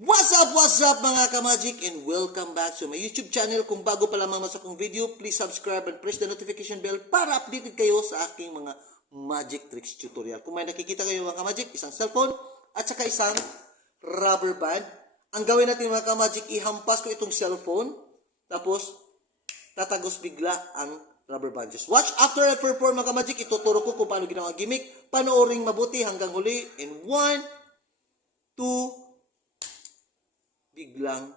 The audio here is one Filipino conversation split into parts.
What's up mga ka-magic, and welcome back to my YouTube channel. Kung bago pa lamang sa akong video, please subscribe and press the notification bell para updated kayo sa aking mga magic tricks tutorial. Kung may nakikita kayo mga ka-magic, isang cellphone at saka isang rubber band. Ang gawin natin mga ka-magic, ihampas ko itong cellphone, tapos tatagos bigla ang rubber band. Just watch after I perform mga ka-magic. Ituturo ko kung paano ginawa ang gimmick. Panoorin mabuti hanggang huli. In 1, 2, biglang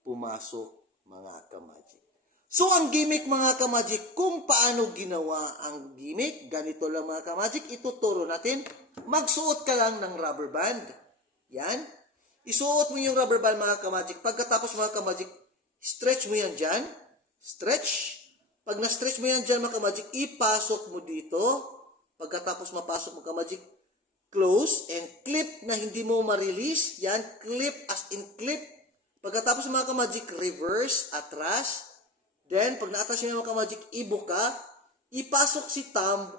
pumasok mga ka-magic. So, ang gimmick mga ka-magic, kung paano ginawa ang gimmick, ganito lang mga ka-magic, ituturo natin. Magsuot ka lang ng rubber band. Yan. Isuot mo yung rubber band mga ka-magic. Pagkatapos mga ka-magic, stretch mo yan dyan. Stretch. Pag na-stretch mo yan dyan mga ka-magic, ipasok mo dito. Pagkatapos mapasok mo ka-magic, close and clip na hindi mo ma-release. Yan, clip as in clip. Pagkatapos mga ka-magic, reverse, atras. Then, pag na-atras nyo mga ka-magic, ibuka. Ipasok si thumb.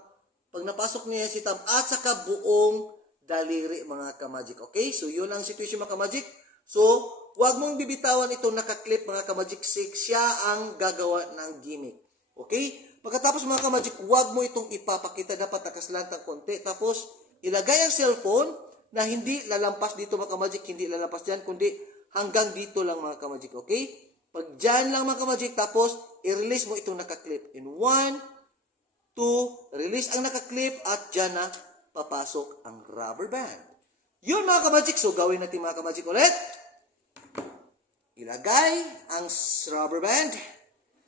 Pag napasok niya si thumb, at saka buong daliri mga ka-magic. Okay? So, yun ang situation mga ka-magic. So, huwag mong bibitawan itong naka-clip mga ka-magic. Siya ang gagawa ng gimmick. Okay? Pagkatapos mga ka-magic, huwag mo itong ipapakita. Dapat nakaslant konti. Tapos, ilagay ang cellphone na hindi lalampas dito mga ka-magic, hindi lalampas dyan, kundi hanggang dito lang mga ka-magic, okay? Pag dyan lang mga ka-magic, tapos i-release mo itong nakaklip. In 1, 2, release ang nakaklip at dyan na papasok ang rubber band. Yun mga ka-magic, so gawin natin mga ka-magic ulit. Ilagay ang rubber band,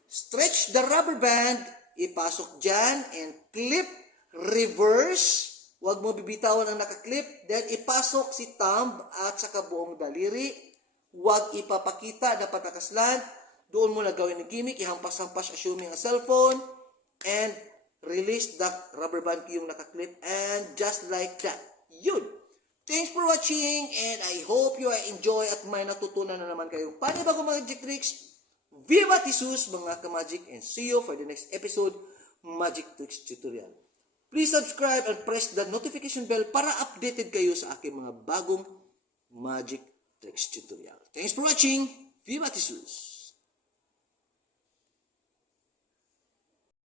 stretch the rubber band, ipasok dyan, and clip, reverse. Huwag mo bibitawan ang nakaklip. Then, ipasok si thumb at saka buong daliri. Huwag ipapakita. Dapat nakaslant. Doon mo na gawin ng gimmick. Ihampas-hampas assuming ang cellphone. And release the rubber band yung nakaklip. And just like that. Yun. Thanks for watching. And I hope you enjoy at may natutunan na naman kayo. Panibagong magic tricks. Viva Jesus mga ka-magic. And see you for the next episode Magic Tricks Tutorial. Please subscribe and press the notification bell para updated kayo sa aking mga bagong magic tricks tutorial. Thanks for watching. Viva Jesus!